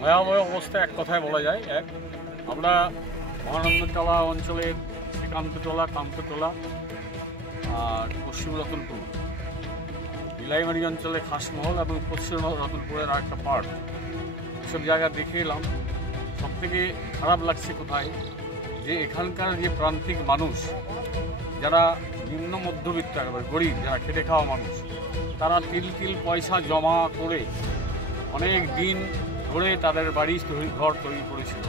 ভয়াবহ অবস্থা এক কথায় বলা যায়। আমরা মহানন্দতলা অঞ্চলের শ্রীকান্ততলা, কান্ততলা আর পশ্চিম রতনপুর, বিলাইমারি অঞ্চলে খাসমহল এবং পশ্চিম রতনপুরের আর একটা পার্ট, এসব জায়গা দেখে এলাম। সবথেকে খারাপ লাগছে কোথায়, যে এখানকার যে প্রান্তিক মানুষ, যারা নিম্ন মধ্যবিত্ত, একেবারে গরিব, যারা খেটে খাওয়া মানুষ, তারা তিল তিল পয়সা জমা করে অনেক দিন ধরে তাদের ঘর তৈরি করেছিল।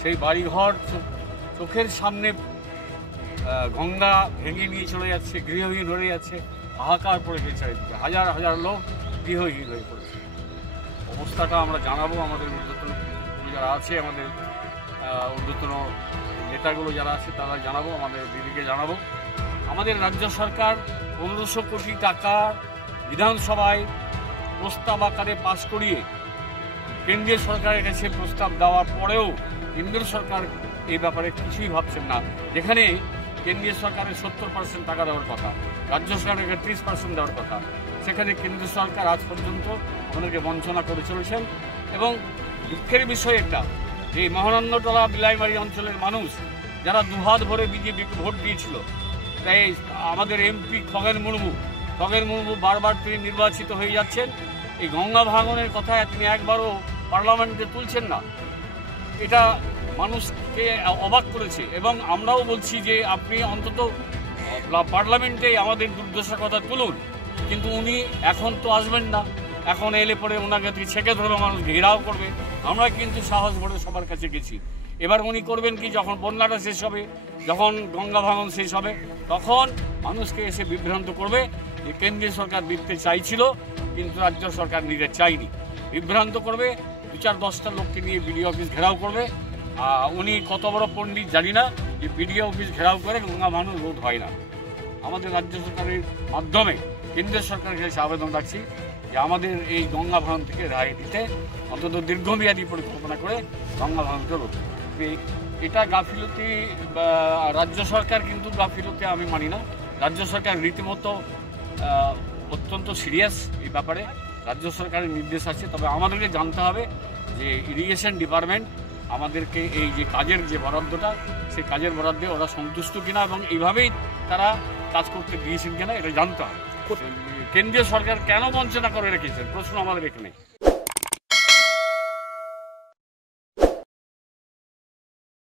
সেই বাড়িঘর চোখের সামনে গঙ্গা ভেঙে নিয়ে চলে যাচ্ছে, গৃহহীন হয়ে যাচ্ছে, হাহাকার পড়ে গেছে চারিদিকে, হাজার হাজার লোক গৃহহীন হয়ে পড়েছে। অবস্থাটা আমরা জানাবো আমাদের ঊর্ধ্বতন যারা আছে, আমাদের ঊর্ধ্বতন নেতাগুলো যারা আছে তারা জানাবো, আমাদের দিদিকে জানাবো। আমাদের রাজ্য সরকার 1500 কোটি টাকা বিধানসভায় প্রস্তাব আকারে পাশ করিয়ে কেন্দ্রীয় সরকারের কাছে প্রস্তাব দেওয়ার পরেও কেন্দ্রীয় সরকার এই ব্যাপারে কিছুই ভাবছেন না। যেখানে কেন্দ্রীয় সরকারের 70% টাকা দেওয়ার কথা, রাজ্য সরকারের 30% দেওয়ার কথা, সেখানে কেন্দ্র সরকার আজ পর্যন্ত আমাদেরকে বঞ্চনা করে চলেছেন। এবং দুঃখের বিষয় এটা, যে মহানন্দতলা বিলাইমারি অঞ্চলের মানুষ যারা দুহাত ভরে বিজেপিকে ভোট দিয়েছিল, তাই আমাদের এমপি খগেন মুর্মু বারবার তিনি নির্বাচিত হয়ে যাচ্ছেন, এই গঙ্গা ভাঙনের কথা তিনি একবারও পার্লামেন্টে তুলছেন না। এটা মানুষকে অবাক করেছে। এবং আমরাও বলছি যে আপনি অন্তত পার্লামেন্টে আমাদের দুর্দশার কথা তুলুন, কিন্তু উনি এখন তো আসবেন না। এখন এলে পরে ওনাকে ছেঁকে ধরবে, মানুষ ঘেরাও করবে। আমরা কিন্তু সাহস ভরে সবার কাছে গেছি। এবার উনি করবেন কি, যখন বন্যাটা শেষ হবে, যখন গঙ্গা ভাঙন শেষ হবে, তখন মানুষকে এসে বিভ্রান্ত করবে যে কেন্দ্রীয় সরকার দিতে চাইছিল কিন্তু রাজ্য সরকার নিতে চায়নি। বিভ্রান্ত করবে, 2-4-10টা লোককে নিয়ে বিডিও অফিস ঘেরাও করবে। উনি কত বড় পণ্ডিত জানি না, যে বিডিও অফিস ঘেরাও করে গঙ্গা ভাঙন রোধ হয় না। আমাদের রাজ্য সরকারের মাধ্যমে কেন্দ্রীয় সরকারের কাছে আবেদন রাখছি যে আমাদের এই গঙ্গা ভাঙন থেকে রায় দিতে, অন্তত দীর্ঘমেয়াদী পরিকল্পনা করে গঙ্গা ভাঙনকে রোধ। এটা গাফিলতি, রাজ্য সরকার কিন্তু গাফিলতি আমি মানি না। রাজ্য সরকার রীতিমতো অত্যন্ত সিরিয়াস এই ব্যাপারে। রাজ্য সরকারের নির্দেশ আছে, তবে আমাদেরকে জানতে হবে যে ইরিগেশন ডিপার্টমেন্ট আমাদেরকে এই যে কাজের যে বরাদ্দটা, সেই কাজের বরাদ্দে ওরা সন্তুষ্ট কিনা এবং এইভাবেই তারা কাজ করতে দিয়েছেন কিনা এটা জানতে হবে। কেন্দ্রীয় সরকার কেন বঞ্চনা করে রেখেছেন, প্রশ্ন আমাদের এখানে।